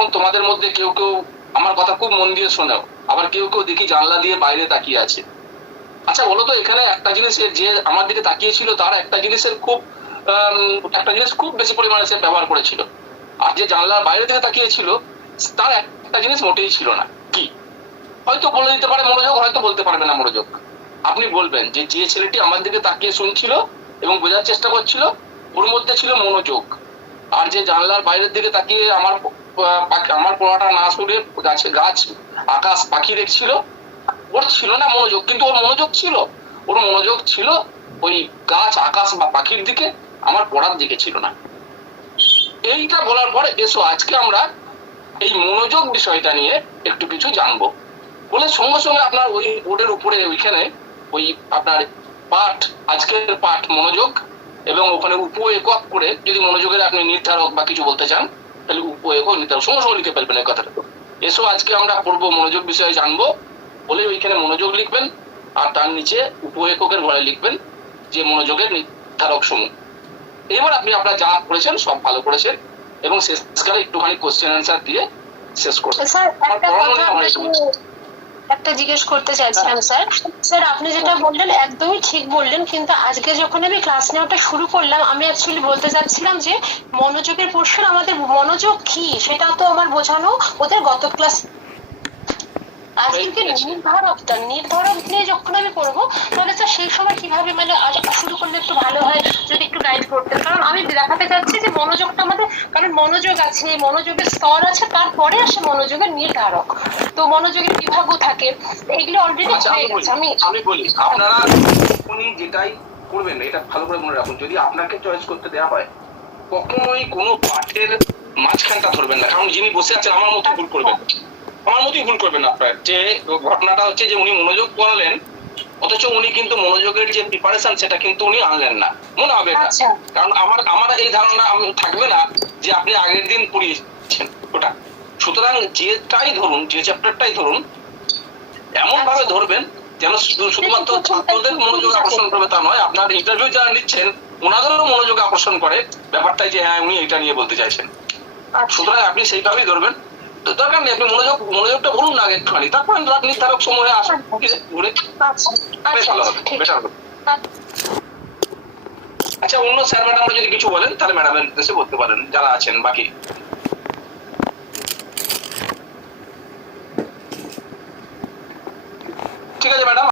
তখন তোমাদের মধ্যে কেউ কেউ আমার কথা খুব মন দিয়ে শোনাও, আবার কেউ কেউ দেখি জানলা দিয়ে বাইরে তাকিয়ে আছে। আচ্ছা বলো তো, এখানে একটা জিনিসের যে আমার দিকে তাকিয়েছিল তার একটা জিনিসের একটা জিনিস খুব বেশি পরিমাণে সে ব্যবহার করেছিল, আর যে জানলার বাইরে থেকে তাকিয়েছিল তার একটা জিনিস মোটেই ছিল না। কি? হয়তো বলে দিতে পারে মনোযোগ, হয়তো বলতে পারবে না মনোযোগ। আপনি বলবেন যে যে ছেলেটি আমার দিকে তাকিয়ে শুনছিল এবং বোঝার চেষ্টা করছিল ওর মধ্যে ছিল মনোযোগ, আর যে জানলার বাইরের দিকে তাকিয়ে আমার পড়াটা না শুনে গাছ আকাশ পাখি দেখছিল ওর ছিল না মনোযোগ, কিন্তু ওর মনোযোগ ছিল। ওর মনোযোগ ছিল ওই গাছ আকাশ বা পাখির দিকে, আমার পড়ার দিকে ছিল না। এইটা বলার পরে এসো আজকে আমরা এই মনোযোগ বিষয়টা নিয়ে একটু কিছু জানবো। বলে সঙ্গে সঙ্গে আপনার ওই বোর্ডের উপরে ওইখানে ওই আপনার পাঠ, আজকের পাঠ মনোযোগ, এবং ওখানে উপ একক করে যদি মনোযোগের আপনি নির্ধারক বা কিছু বলতে চান তাহলে উপ একক নির্ধারক সঙ্গে সঙ্গে লিখে ফেলবেন এই কথাটা। এসো আজকে আমরা পড়বো মনোযোগ বিষয়ে জানবো বলে ওইখানে মনোযোগ লিখবেন, আর তার নিচে উপ এককের ঘরে লিখবেন যে মনোযোগের নির্ধারক সমূহ। এবার আপনি আপনার যা করেছেন সব ভালো করেছেন, এবং শেষকালে একটুখানি কোশ্চেন অ্যান্সার দিয়ে শেষ করবেন। একটা জিজ্ঞেস করতে চাইছিলাম স্যার। স্যার আপনি যেটা বললেন একদমই ঠিক বললেন, কিন্তু আজকে যখন আমি ক্লাস নেওয়াটা শুরু করলাম আমি অ্যাকচুয়ালি বলতে চাচ্ছিলাম যে মনোযোগের পোর্শন, আমাদের মনোযোগ কি সেটা তো আমার বোঝানো ওদের গত ক্লাস। আজকে নির্ধারক নিয়ে যখন আমি পড়বো তাহলে স্যার সেই সময় কিভাবে মানে শুরু করলে একটু ভালো হয় যদি একটু গাইড করতেন, কারণ আমি দেখাতে চাচ্ছি যে মনোযোগটা আমাদের, কারণ মনোযোগ আছে, মনোযোগের স্তর আছে, তারপরে আসে mনোযোগের নির্ধারক, তো মনোযোগের বিভাগও থাকে, এগুলো অলরেডি হয়ে গেছে। আমি বলি আপনারা উনি যেটাই করবেন এটা ভালো করে মনে রাখুন, যদি আপনাকে চয়েস করতে দেওয়া হয় কখনোই কোনো পাঠের মাঝখানটা ধরবেন না, কারণ যিনি বসে আছেন আমার মতো ভুল করবেন, আমার মতোই ভুল করবেন আপনার। যে ঘটনাটা হচ্ছে যে উনি মনোযোগ করালেন অথচ উনি কিন্তু মনোযোগের যে প্রিপারেশন সেটা কিন্তু উনি আনলেন না, মনে হবে এটা। কারণ আমার এই ধারণা থাকবে না যে আপনি আগের দিন পড়িয়েছেন ওটা। সুতরাং যেটাই ধরুন, যে চ্যাপ্টারটাই ধরুন এমন ভাবে ধরবেন যেন শুধুমাত্র ছাত্রদের মনোযোগ আকর্ষণ করবে তা নয়, আপনার ইন্টারভিউ যারা নিচ্ছেন ওনাদেরও মনোযোগ আকর্ষণ করে ব্যাপারটাই যে হ্যাঁ উনি এটা নিয়ে বলতে চাইছেন। সুতরাং আপনি সেইভাবেই ধরবেন, দরকার নেই আপনি মনোযোগটা বলুন না আগে একটুখানি, তারপর নির্ধারক সময়ে আসুন ঘুরে ভালো হবে, বেটার হবে। আচ্ছা অন্য স্যার ম্যাডামরা যদি কিছু বলেন তাহলে ম্যাডামের উদ্দেশ্যে বলতে পারেন যারা আছেন বাকি। ঠিক আছে ম্যাডাম।